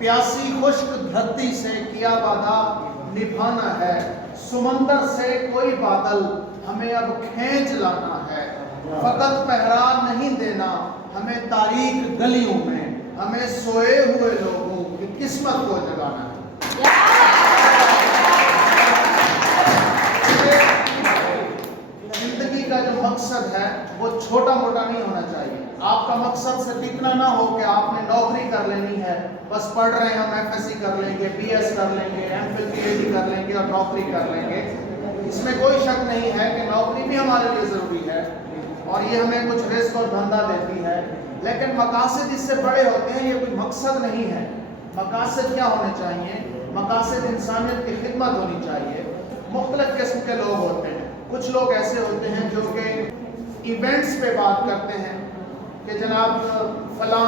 प्यासी खुश्क धरती से किया वादा निभाना है, समंदर से कोई बादल हमें अब खींच लाना है, फकत पहरा नहीं देना हमें तारीख गलियों में, हमें सोए हुए लोगों की किस्मत को जगाना है। जिंदगी का जो मकसद है वो छोटा मोटा नहीं होना चाहिए। आपका मकसद से इतना ना हो कि आपने नौकरी कर लेनी है, बस पढ़ रहे हैं हम एफएससी कर लेंगे, बीएस कर लेंगे, एमफिल पीएचडी कर लेंगे और नौकरी कर लेंगे। इसमें कोई शक नहीं है कि नौकरी भी हमारे लिए ज़रूरी है और ये हमें कुछ रिस्क और धंधा देती है, लेकिन मकासद इससे बड़े होते हैं। ये कोई मकसद नहीं है। मकासद क्या होने चाहिए? मकासद इंसानियत की खिदमत होनी चाहिए। मुख्तलिफ किस्म के लोग होते हैं। कुछ लोग ऐसे होते हैं जो कि इवेंट्स पे बात करते हैं कि जनाब फलां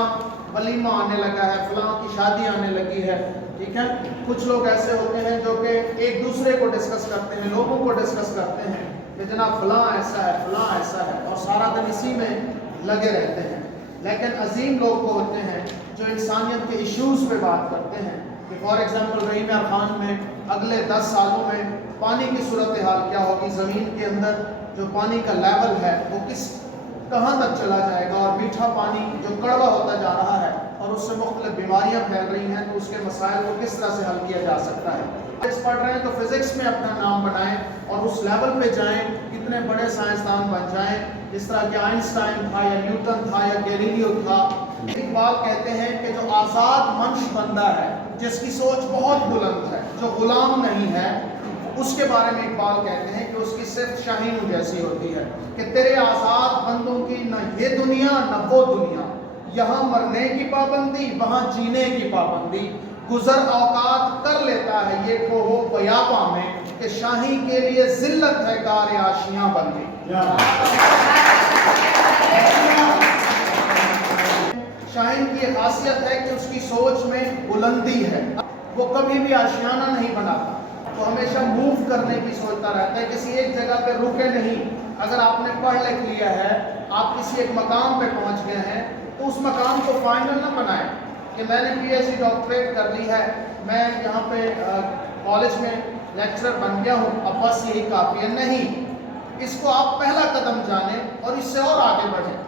वलीमा आने लगा है, फलां की शादी आने लगी है, ठीक है। कुछ लोग ऐसे होते हैं जो कि एक दूसरे को डिस्कस करते हैं, लोगों को डिस्कस करते हैं कि जनाब फलां ऐसा है, फलां ऐसा है, और सारा दिन इसी में लगे रहते हैं। लेकिन अजीम लोग वो होते हैं जो इंसानियत के इश्यूज़ पे बात करते हैं कि फॉर एग्जांपल रहीम यार खान में अगले 10 सालों में पानी की सूरत हाल क्या होगी, ज़मीन के अंदर जो पानी का लेवल है वो कहाँ तक चला जाएगा, और मीठा पानी जो कड़वा होता जा रहा है और उससे मुख्तलिफ बीमारियाँ फैल रही हैं, तो उसके मसाइल को किस तरह से हल किया जा सकता है। पढ़ रहे हैं तो फिज़िक्स में अपना नाम बनाएं और उस लेवल पे जाएं, कितने बड़े साइंसदान बन जाएं, जिस तरह कि आइंस्टाइन था या न्यूटन था या गैलीलियो था। इकबाल कहते हैं कि जो आज़ाद मंश बंदा है, जिसकी सोच बहुत बुलंद है, जो गुलाम नहीं है, उसके बारे में इकबाल कहते हैं कि उसकी सिर्फ शाहीन जैसी होती है कि तेरे आज़ाद बंदों की न ये दुनिया न वो दुनिया, यहाँ मरने की पाबंदी वहाँ जीने की पाबंदी, गुजर औकात कर लेता है ये कोहो बयाबा में कि शाही के लिए जिल्लत है कार आशियाँ बंदी। शाहीन की खासियत है कि उसकी सोच में बुलंदी है, वो कभी भी आशियाना नहीं बनाता, वो हमेशा मूव करने की सोचता रहता है, किसी एक जगह पे रुके नहीं। अगर आपने पढ़ लिख लिया है, आप किसी एक मकाम पे पहुंच गए हैं, तो उस मकाम को फाइनल ना बनाएं कि मैंने पीएचडी डॉक्टरेट कर ली है, मैं यहाँ पे कॉलेज में लेक्चरर बन गया हूँ, अब बस यही काफ़ी है। नहीं, इसको आप पहला कदम जानें और इससे और आगे बढ़ें।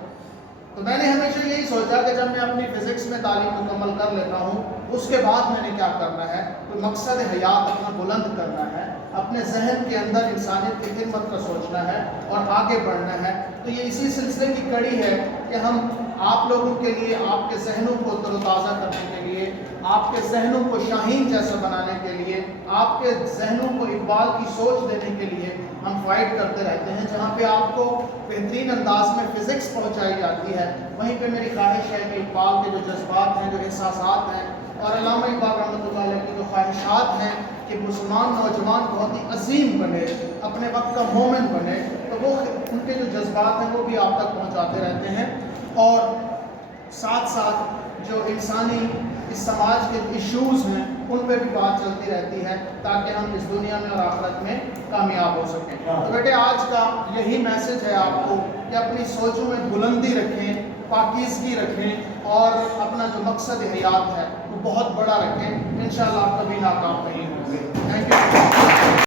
तो मैंने हमेशा यही सोचा कि जब मैं अपनी फिज़िक्स में तालीम मुकम्मल कर लेता हूँ, उसके बाद मैंने क्या करना है, कोई मकसद हयात अपना बुलंद करना है, अपने जहन के अंदर इंसानियत की खिदमत का सोचना है और आगे बढ़ना है। तो ये इसी सिलसिले की कड़ी है कि हम आप लोगों के लिए, आपके जहनों को तरोताज़ा करने के लिए, आपके जहनों को शाहीन जैसा बनाने के लिए, आपके जहनों को इकबाल की सोच देने के लिए हम फाइट करते रहते हैं। जहाँ पे आपको बेहतरीन अंदाज में फ़िज़िक्स पहुँचाई जाती है, वहीं पे मेरी ख्वाहिश है कि इकबाल के जो जज्बात हैं, जो एहसासात हैं, और अल्लामा इकबाल रहमतुल्लाह अलैह की जो ख्वाहिशात हैं कि मुसलमान नौजवान बहुत ही अजीम बने, अपने वक्त का मोमिन बने, तो वो उनके जो जज्बात हैं वो भी आप तक पहुँचाते रहते हैं। और साथ साथ जो इंसानी इस समाज के इश्यूज़ हैं उन पे भी बात चलती रहती है, ताकि हम इस दुनिया में और आखिरत में कामयाब हो सकें। तो बेटे, आज का यही मैसेज है आपको कि अपनी सोचों में बुलंदी रखें, पाकीज़गी रखें और अपना जो मकसद हयात है वो बहुत बड़ा रखें। इंशाअल्लाह आप कभी नाकाम नहीं होंगे। Thank you.